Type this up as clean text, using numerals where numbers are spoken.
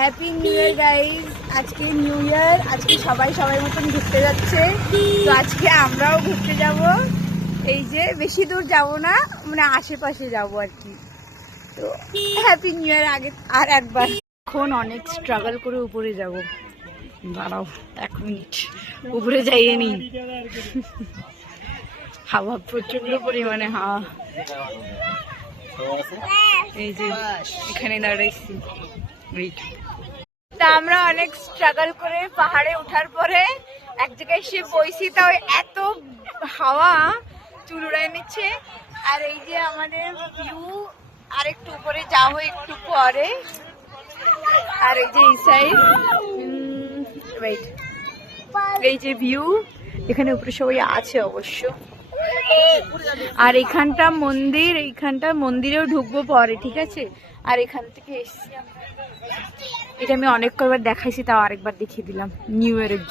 Happy new year guys. আজকে new year, আজকে সবাই সবার মতন ঘুরতে যাচ্ছে। তো আজকে আমরাও ঘুরতে যাব। এই যে বেশি দূর যাব না, মানে আশেপাশে যাব আর কি। তো হ্যাপি নিউ ইয়ার আগে আর একবার। এখন অনেক স্ট্রাগল করে উপরে যাব। দাঁড়াও 1 মিনিট, উপরে যাইয়ে নি। হাওয়া প্রচন্ড পরিমাণে হাওয়া। এই যে এখানে দাঁড়াইছি। তা আমরা অনেক স্ট্রাগল করে পাহাড়ে ওঠার পরে এক জায়গায় এসে বইছি, তাও এত হাওয়া চুল উড়ায় নিচ্ছে। আর এই যে আমাদের ভিউ, আর একটু উপরে যাবো একটু পরে। আর এই যে এই সাইড, এই যে ভিউ, এখানে উপরে সবাই আছে অবশ্য। আর এখানটা মন্দির, এইখানটা মন্দিরেও ঢুকবো পরে, ঠিক আছে। আর এখান থেকে এসছি আমরা, এটা আমি অনেক কয়েকবার দেখাইছি, তাও আরেকবার দেখিয়ে দিলাম নিউ ইয়ারের জন্য।